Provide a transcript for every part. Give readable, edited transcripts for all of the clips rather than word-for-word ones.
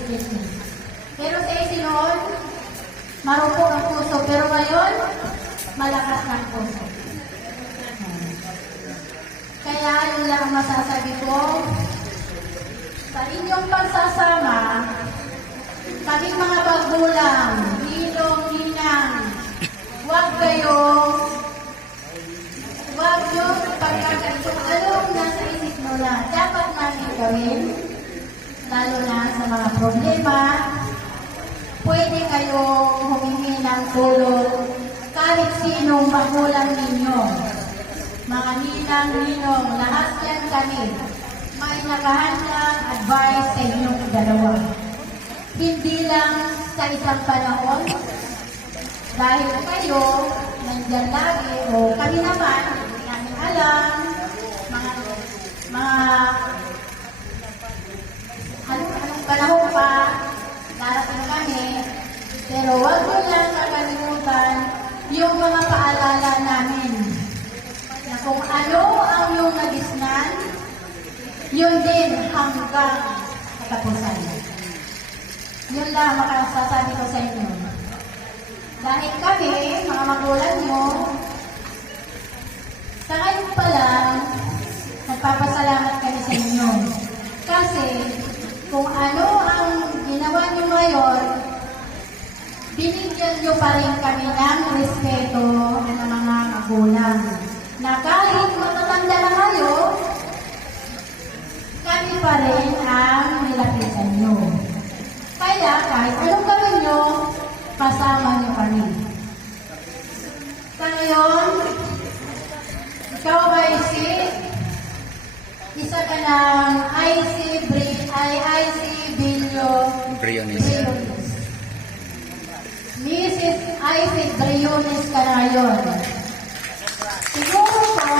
weaknesses. Pero sa isinod, marupok ang puso. Pero ngayon, malakas ng puso. Kaya yun lang ang masasabi ko. Sa inyong pagsasama, kaming mga magulang, ninong, ninang, huwag yung pagkakalitong along nasa isip mo na dapat namin gawin, lalo na sa mga problema, pwede kayong humingi ng tulong kahit sinong magulang ninyo. Mga ninang, ninong, lahat yan kami, may nakahandang advice sa inyong dalawa. Hindi lang sa isang panahon, dahil kayo, nandyan lagi, o kami naman, hindi namin alam, anong panahon pa, darating kami, pero huwag mo lang kakalimutan yung mga paalala namin, na kung ano ang yung nagisnan, yun din hanggang katapusan. Yun lang makasasabi ko sa inyo. Dahil kami, mga magulang nyo, sa ngayon pa lang, nagpapasalamat kami sa inyo. Kasi, kung ano ang ginawa nyo ngayon, binigyan nyo pa rin kami ng respeto ng mga magulang. Na kahit matatanda na kayo, kami pa rin ang nilapitan nyo. Kaya, kahit anong gawin nyo, kasama niyo kami. Sa ngayon, ikaw IC, isa ka ng IC Briones. Mrs. IC Briones ka na ngayon. Siguro po,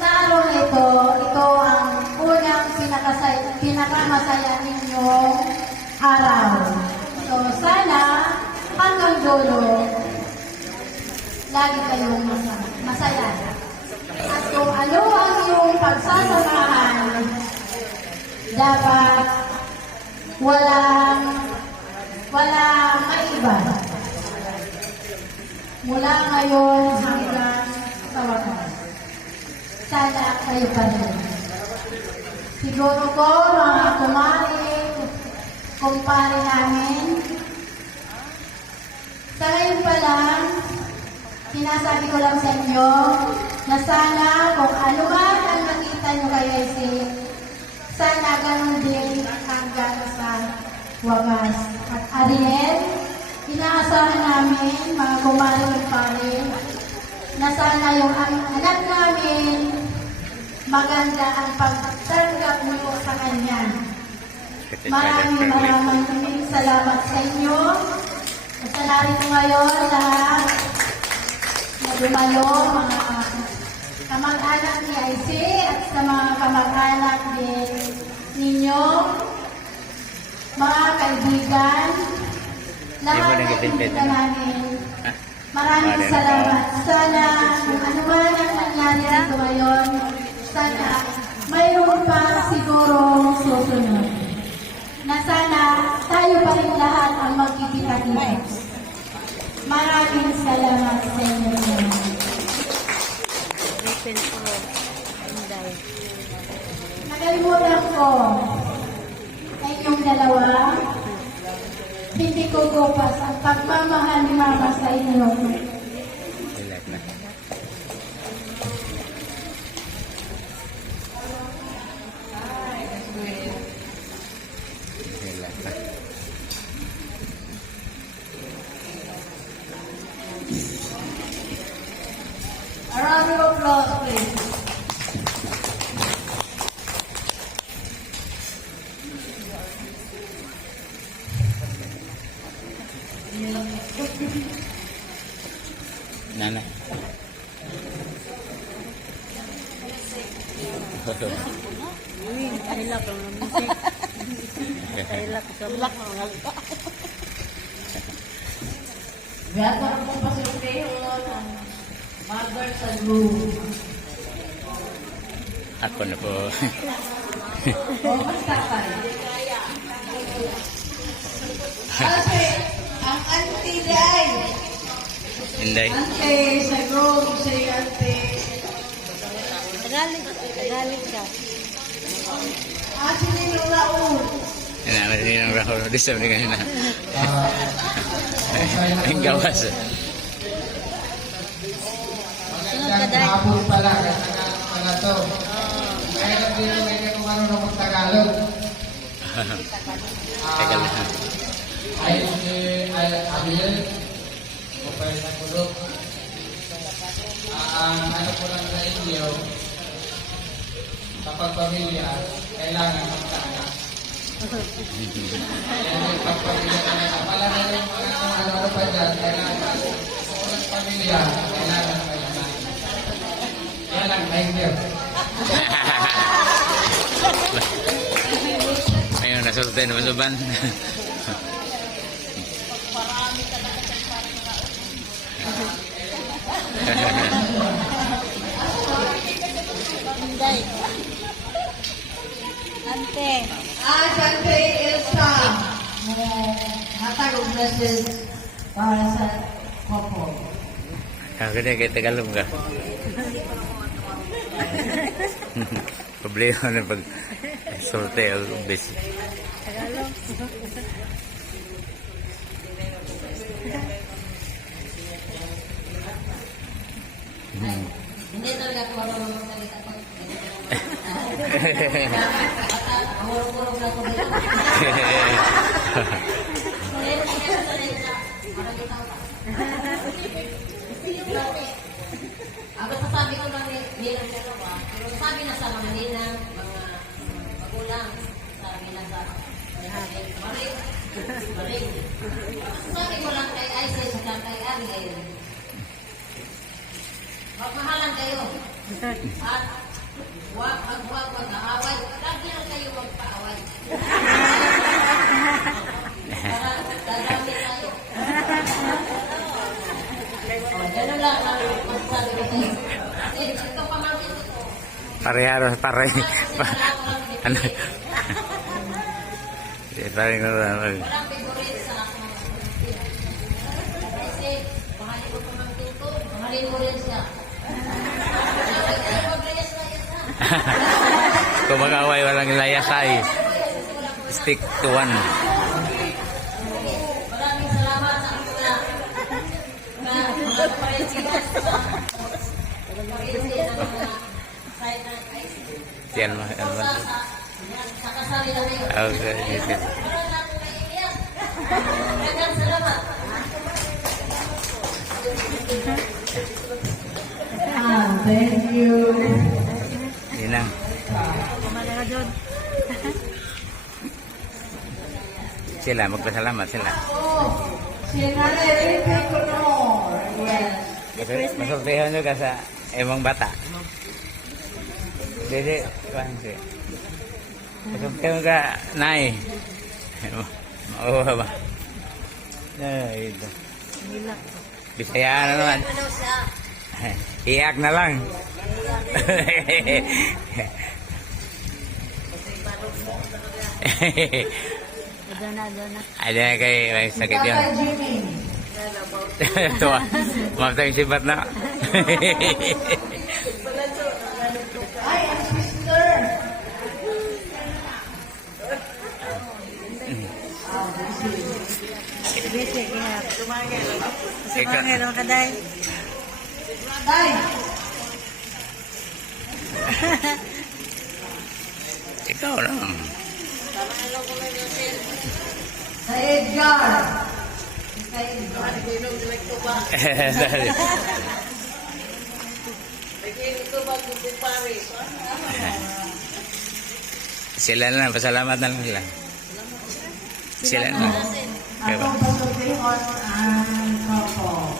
sa araw na ito ang unang pinakamasaya ninyong araw. So, sana hanggang dulo, lagi kayong masaya. At kung ano ang iyong pagsasamahan, dapat walang maiba. Mula ngayon hanggang sa wakas. Sana kayo pa rin. Siguro ko, mga kumpare namin, sa ngayon pa lang, sinasabi ko lang sa inyo, na sana kung ano man ang nakita nyo kay Isaac, sana ganun din hanggang sa wakas. At Ariel, inaasahan namin, mga kumpare, na sana yung anak namin, maganda ang pagtanggap mo sa kanya. Maraming salamat sa inyo. At sa narito ngayon lahat na dumayo, mga kamag-anak ni Isaac at sa mga kamag-anak din ninyo, mga kaibigan, lahat na kaibigan namin. Maraming salamat. Sana kung ano man ang nangyari dito ngayon, sana mayroon pa siguro susunod. Na sana tayo pa rin lahat ang magkikita-kita. Maraming salamat sa inyo. Nakalimutan ko sa inyong dalawa, hindi ko gupas ang pagmamahal ni Mama sa inyo. A round of applause, please. Nana. Kahilak ang musik. Kahilak sa lak ang halika. Biar ko po pasilpeo ang mother sa room. Ako na po. O, magtapay. Ate, ang auntie day. Inday. Ante, sagong, say ante. Tagalog ka. Ate, ninong laon. Ano din ang rahol. Disturb din kanina. Ang gawas. Sunod ka dahil. Hapon pala, kaya to. Kaya hindi ko marunong mag-Tagalog. Teka lang. Ay, Abil, kupay na kulog. Ang ano ko lang sa inyo, kapag pamilya, kailangan magkaanak. Kapag pamilya talaga, pala na yung mga ano pa dyan, kailangan kung pamilya, kailangan magkaanak. Yan lang, thank you. Ayun, nasultay naman sa ban. Inday. Ante. Ante Elsa. Hatag og message para sa couple. Ako din kay Tagalog ka. Problema na pag sulte o bis. Tagalog. Hindi talaga ako marunong magsalita pag amurong-urong na ako dito. Ako sasabi ko lang nilang dalawa, pero sabi na sa mga nilang, mga magulang, sabi na sa maring. Sabi ko lang kay Aisay sa kay Abigail, magmahalan kayo. At huwag mag-aaway. Lagi lang kayo magpaaway. Para dadami tayo. Gano'n lang ang magsabi ko tayo. Ito pamangkin ko. Pare-haro, pare. Ano? Pare ko na. Walang favorite sa akin. Kasi, mahalin mo pamangkin ko. Mahalin mo rin siya. Kung mag-away, walang layasay. Stick to one. Maraming salamat sa mga kapalisigas. Yan mo. Sa kasali na ngayon. Okay. Wala na akong naiiyak. Maraming salamat. Thank you. Yun lang. Kumala ka doon. Sila, magpasalamat sila. Sinanay ko no. Yes. Masultihan nyo ka sa emang bata. Dede, kuhan siya. Masultihan ka, nay. Mauha ba? Ay, ito. Nilak. Bisaya na naman. Ano siya? Iyak na lang. Doon na. Ada na kay may sakit yun. Papa Jimmy. Tuwa. Mamatay si Bat na. Ay, ang sister. Bese, kaya. Kasi Ikaw. mga meron ka dahil. Tay. Ikaw lang. Sa Edgar. Sa Edgar. Sila na, pasalamat na lang sila. Sila na. Okay ba? Atong pasultihon ang couple.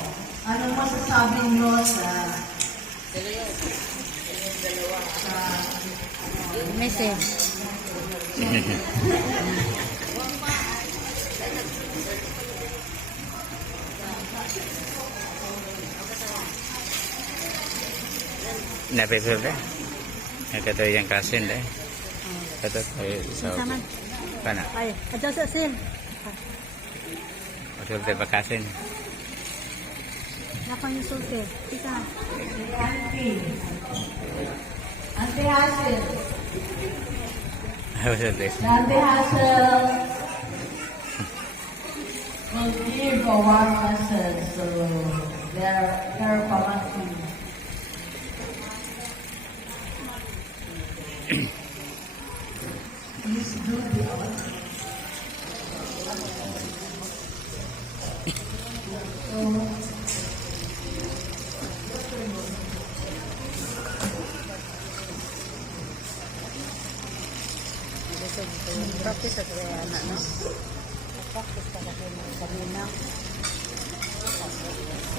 Anong masasabi nyo sa Message. Napipipi? Ito yung kasin deh. Ito so Sama. pana. Ay, adyan sa asin. Masulti pa kasin. Napang yung sulte. Tika. Auntie Hazel. Masulti. Auntie Hazel will give a warm message to their pamangkin. Please do the honor. Practice at kaya anak, no? Practice pa kasi kanina.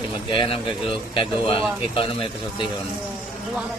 Mag-ayan ang gagawa. Ikaw na may pasultihon. Buwang na